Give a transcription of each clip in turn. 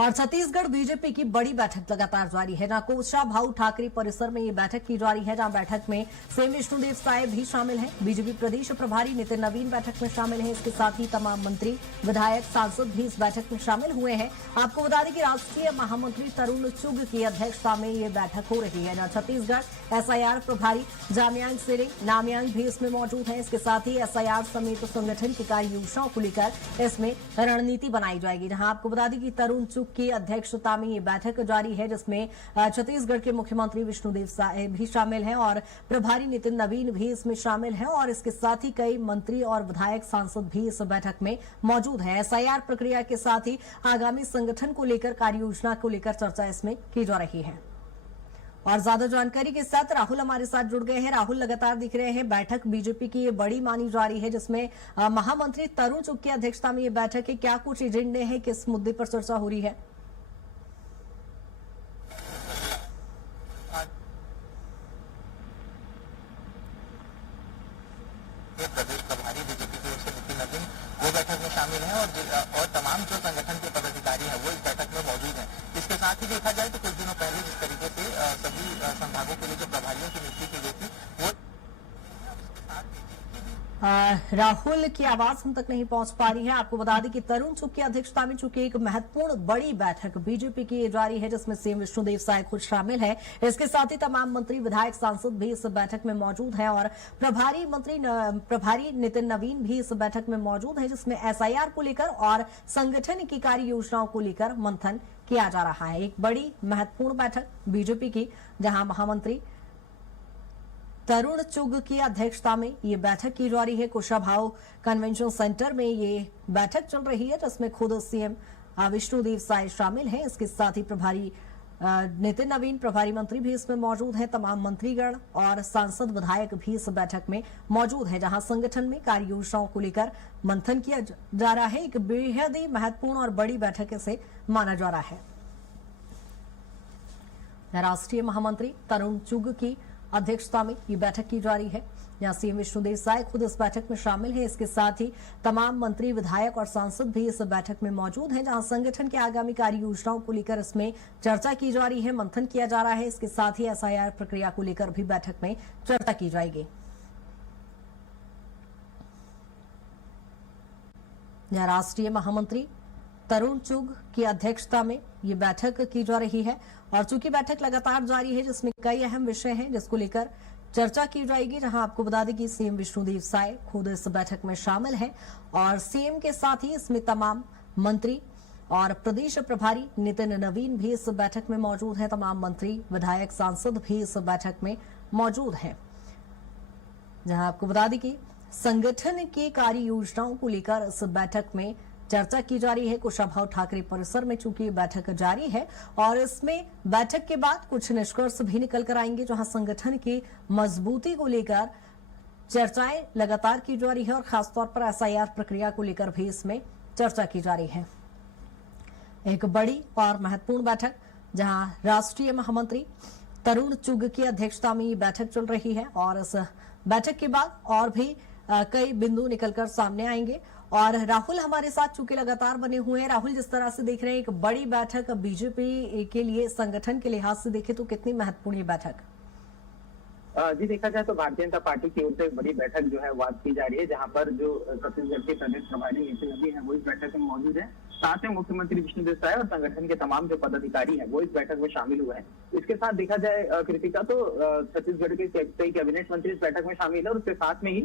और छत्तीसगढ़ बीजेपी की बड़ी बैठक लगातार जारी है, जहां कुशाभाऊ ठाकरे परिसर में ये बैठक की जा रही है, जहां बैठक में सीएम विष्णुदेव साय भी शामिल हैं। बीजेपी प्रदेश प्रभारी नितिन नवीन बैठक में शामिल हैं। इसके साथ ही तमाम मंत्री, विधायक, सांसद भी इस बैठक में शामिल हुए हैं। आपको बता दें कि राष्ट्रीय महामंत्री तरुण चुग की अध्यक्षता में ये बैठक हो रही है, जहां छत्तीसगढ़ एसआईआर प्रभारी जामयांग सेरिंग नामयांग भी इसमें मौजूद हैं। इसके साथ ही एसआईआर समेत संगठन की कार्य योजनाओं को लेकर इसमें रणनीति बनाई जाएगी, जहां आपको बता दें कि तरुण चुग की अध्यक्षता में ये बैठक जारी है, जिसमें छत्तीसगढ़ के मुख्यमंत्री विष्णुदेव साय भी शामिल हैं और प्रभारी नितिन नवीन भी इसमें शामिल हैं और इसके साथ ही कई मंत्री और विधायक, सांसद भी इस बैठक में मौजूद हैं। एसआईआर प्रक्रिया के साथ ही आगामी संगठन को लेकर, कार्य योजना को लेकर चर्चा इसमें की जा रही है। और ज्यादा जानकारी के साथ राहुल हमारे साथ जुड़ गए हैं। राहुल, लगातार दिख रहे हैं बैठक बीजेपी की ये बड़ी मानी जा रही है, जिसमें महामंत्री तरुण चुग की अध्यक्षता में ये बैठक है। क्या कुछ एजेंडे हैं, किस मुद्दे पर चर्चा हो रही है? प्रदेश प्रभारी बीजेपी की ओर से नितिन नवीन वो बैठक में शामिल हैं और तमाम जो संगठन के पदाधिकारी हैं वो इस बैठक में मौजूद हैं। इसके साथ ही देखा जाए तो कुछ दिनों पहले जिस तरीके से सभी संभागों के लिए जो प्रभारियों की नियुक्ति की गई थी वो राहुल की आवाज हम तक नहीं पहुंच पा रही है। आपको बता दें कि तरुण चुग की अध्यक्षता में चूंकि एक महत्वपूर्ण बड़ी बैठक बीजेपी की जारी है, जिसमें सीएम विष्णुदेव साय खुद शामिल है। इसके साथ ही तमाम मंत्री, विधायक, सांसद भी इस बैठक में मौजूद हैं और प्रभारी नितिन नवीन भी इस बैठक में मौजूद है, जिसमें एसआईआर को लेकर और संगठन की कार्य योजनाओं को लेकर मंथन किया जा रहा है। एक बड़ी महत्वपूर्ण बैठक बीजेपी की, जहां महामंत्री तरुण चुग की अध्यक्षता में ये बैठक की जा रही है। कुशाभाऊ कन्वेंशन सेंटर में ये बैठक चल रही है, जिसमें खुद सीएम विष्णुदेव साय शामिल हैं। इसके साथ ही प्रभारी नितिन नवीन, प्रभारी मंत्री भी इसमें मौजूद हैं। तमाम मंत्रीगण और सांसद, विधायक भी इस बैठक में मौजूद हैं, जहां संगठन में कार्य योजनाओं को लेकर मंथन किया जा रहा है। एक बेहद ही महत्वपूर्ण और बड़ी बैठक इसे माना जा रहा है। राष्ट्रीय महामंत्री तरुण चुग की अध्यक्षता में ये बैठक की जा रही है, जहां सीएम विष्णुदेव साय खुद इस बैठक में शामिल हैं। इसके साथ ही तमाम मंत्री, विधायक और सांसद भी इस बैठक में मौजूद हैं, जहां संगठन के आगामी कार्य योजनाओं को लेकर इसमें चर्चा की जा रही है, मंथन किया जा रहा है। इसके साथ ही एसआईआर प्रक्रिया को लेकर भी बैठक में चर्चा की जाएगी। जहां राष्ट्रीय महामंत्री तरुण चुग की अध्यक्षता में ये बैठक की जा रही है और चूंकि बैठक लगातार जारी है, जिसमें कई अहम विषय हैं जिसको लेकर चर्चा की जाएगी, जहां आपको बता दें कि सीएम विष्णुदेव साय खुद इस बैठक में शामिल हैं और सीएम के साथ ही इसमें तमाम मंत्री और प्रदेश प्रभारी नितिन नवीन भी इस बैठक में मौजूद हैं। तमाम मंत्री, विधायक, सांसद भी इस बैठक में मौजूद हैं, जहां आपको बता दें कि संगठन की कार्य योजनाओं को लेकर इस बैठक में चर्चा की जा रही है। कुशाभाऊ ठाकरे परिसर में चूंकि बैठक जारी है और इसमें बैठक के बाद कुछ निष्कर्ष भी निकल कर आएंगे, जहां संगठन की मजबूती को लेकर चर्चाएं लगातार की जा रही है और खासतौर पर एसआईआर प्रक्रिया को लेकर भी इसमें चर्चा की जा रही है। एक बड़ी और महत्वपूर्ण बैठक, जहां राष्ट्रीय महामंत्री तरुण चुग की अध्यक्षता में ये बैठक चल रही है और इस बैठक के बाद और भी कई बिंदु निकलकर सामने आएंगे। और राहुल हमारे साथ चूंकि लगातार बने हुए हैं। राहुल, जिस तरह से देख रहे हैं, एक बड़ी बैठक बीजेपी के लिए, संगठन के लिहाज से देखें तो कितनी महत्वपूर्ण ये बैठक? जी, देखा जाए तो भारतीय जनता पार्टी की ओर से एक बड़ी बैठक जो है वो आज की जा रही है, जहां पर जो छत्तीसगढ़ के प्रदेश प्रभारी नितिन नवीन है वो इस बैठक में मौजूद है। साथ में मुख्यमंत्री विष्णुदेव साय और संगठन के तमाम जो पदाधिकारी हैं वो इस बैठक में शामिल हुए हैं। इसके साथ देखा जाए कृतिका, तो छत्तीसगढ़ के कई कैबिनेट मंत्री इस बैठक में शामिल है और उसके साथ में ही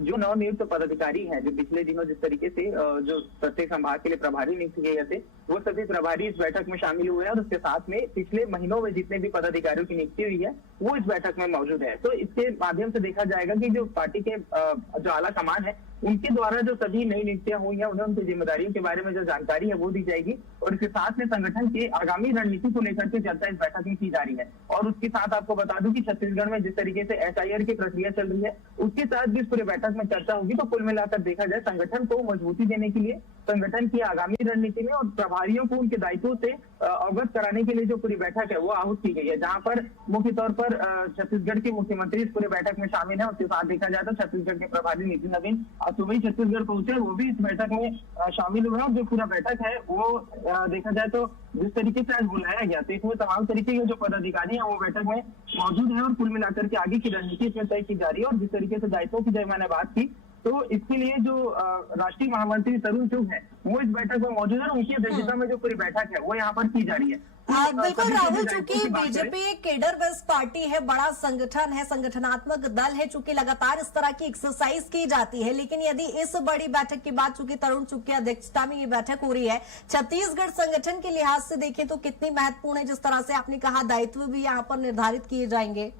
जो नवनियुक्त पदाधिकारी हैं, जो पिछले दिनों जिस तरीके से जो प्रत्येक संभाग के लिए प्रभारी नियुक्त किए गए थे, वो सभी प्रभारी इस बैठक में शामिल हुए हैं और उसके साथ में पिछले महीनों में जितने भी पदाधिकारियों की नियुक्ति हुई है वो इस बैठक में मौजूद है। तो इसके माध्यम से देखा जाएगा कि जो पार्टी के जो आला कमान है उनके द्वारा जो सभी नई नियुक्तियां हुई हैं, उन्हें उनकी जिम्मेदारियों के बारे में जो जानकारी है वो दी जाएगी और इसके साथ में संगठन के आगामी रणनीति को लेकर के चर्चा इस बैठक में की जा रही है। और उसके साथ आपको बता दूं कि छत्तीसगढ़ में जिस तरीके से एसआईआर की प्रक्रिया चल रही है, उसके साथ भी इस पूरे बैठक में चर्चा होगी। तो कुल मिलाकर देखा जाए, संगठन को मजबूती देने के लिए, संगठन की आगामी रणनीति में और प्रभारियों को उनके दायित्वों से अवगत कराने के लिए जो पूरी बैठक है वो आहूत की गई है, जहां पर मुख्य तौर पर छत्तीसगढ़ के मुख्यमंत्री इस पूरे बैठक में शामिल है। उसके साथ देखा जाए तो छत्तीसगढ़ के प्रभारी नितिन नवीन आज सुबह छत्तीसगढ़ पहुंचे, वो भी इस बैठक में शामिल हुए और जो पूरा बैठक है वो देखा जाए तो जिस तरीके से आज बुलाया गया तो इसमें तमाम तरीके के जो पदाधिकारी हैं वो बैठक में मौजूद हैं और कुल मिलाकर के आगे की रणनीति इसमें तय की जा रही है। और जिस तरीके से दायित्वों की जब मैंने बात की तो इसके लिए जो राष्ट्रीय महामंत्री तरुण चुग है वो इस बैठक में मौजूद है और उनकी अध्यक्षता में जो पूरी बैठक है वो यहाँ पर की जा रही है। बिल्कुल राहुल, चूंकि बीजेपी एक केडर बेस्ड पार्टी है, बड़ा संगठन है, संगठनात्मक दल है, चूंकि लगातार इस तरह की एक्सरसाइज की जाती है, लेकिन यदि इस बड़ी बैठक की बात चूंकि तरुण चुग की अध्यक्षता में ये बैठक हो रही है, छत्तीसगढ़ संगठन के लिहाज से देखें तो कितनी महत्वपूर्ण है? जिस तरह से आपने कहा दायित्व भी यहाँ पर निर्धारित किए जाएंगे।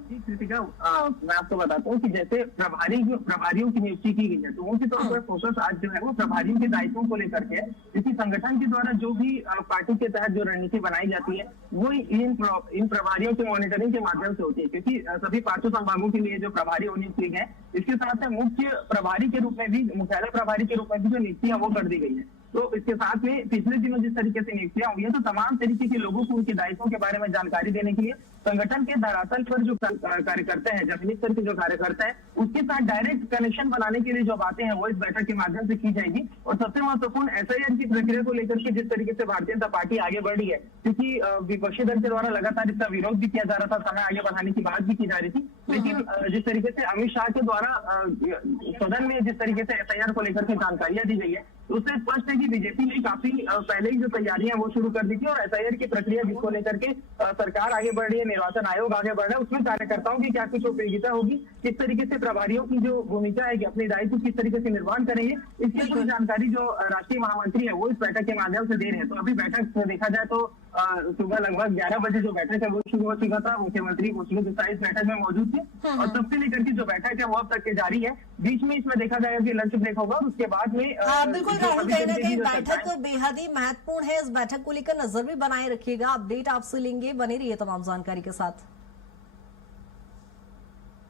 जी कृतिका, मैं आपको बताता हूँ कि जैसे प्रभारियों की नियुक्ति की गई है तो उनके तौर पर फोकस आज जो है वो प्रभारियों के दायित्वों को लेकर के है। क्योंकि संगठन के द्वारा जो भी पार्टी के तहत जो रणनीति बनाई जाती है वो इन प्रभारियों के मॉनिटरिंग के माध्यम से होती है। क्योंकि सभी पांचों संभागों के लिए जो प्रभारी नियुक्त किए गए, इसके साथ मुख्य प्रभारी के रूप में भी, मुख्यालय प्रभारी के रूप में भी जो नियुक्तियां वो कर दी गई है। तो इसके साथ में पिछले दिनों जिस तरीके से नियुक्तियां हुई है तो तमाम तरीके के लोगों को उनके दायित्वों के बारे में जानकारी देने के लिए संगठन के धरातल पर जो कार्यकर्ता है, जमीनी स्तर के जो कार्यकर्ता है, उसके साथ डायरेक्ट कनेक्शन बनाने के लिए जो बातें हैं वो इस बैठक के माध्यम से की जाएगी। और सबसे महत्वपूर्ण एसआईआर की प्रक्रिया को लेकर के जिस तरीके से भारतीय जनता पार्टी आगे बढ़ रही है, क्योंकि विपक्षी दल के द्वारा लगातार इसका विरोध भी किया जा रहा था, समय आगे बढ़ाने की बात भी की जा रही थी, लेकिन जिस तरीके से अमित शाह के द्वारा सदन में जिस तरीके से एसआईआर को लेकर के जानकारियां दी गई है उससे स्पष्ट है कि बीजेपी ने काफी पहले ही जो तैयारियां वो शुरू कर दी थी। और एसआईआर की प्रक्रिया जिसको लेकर के सरकार आगे बढ़ रही है, निर्वाचन आयोग आगे बढ़ रहा है, उसमें कार्यकर्ताओं की क्या कुछ उपयोगिता होगी, किस तरीके से प्रभारियों की जो भूमिका है कि अपने दायित्व किस तरीके से निर्वहन करेंगे, इसकी पूरी जानकारी जो राष्ट्रीय महामंत्री है वो इस बैठक के माध्यम से दे रहे हैं। तो अभी बैठक देखा जाए तो सुबह लगभग 11 बजे जो बैठक है वो शुरू हो चुका था। मुख्यमंत्री मुस्लिम देसाई इस बैठक में मौजूद थे और तब से लेकर के जो बैठक है वो अब तक के जारी है। बीच में इसमें देखा जाएगा कि लंच ब्रेक होगा और उसके बाद में बिल्कुल राहुल, कहीं ना कहीं बैठक बेहद ही महत्वपूर्ण है। इस बैठक को लेकर नजर भी बनाए रखिएगा। अपडेट आपसे लेंगे, बने रहिए तमाम जानकारी के साथ।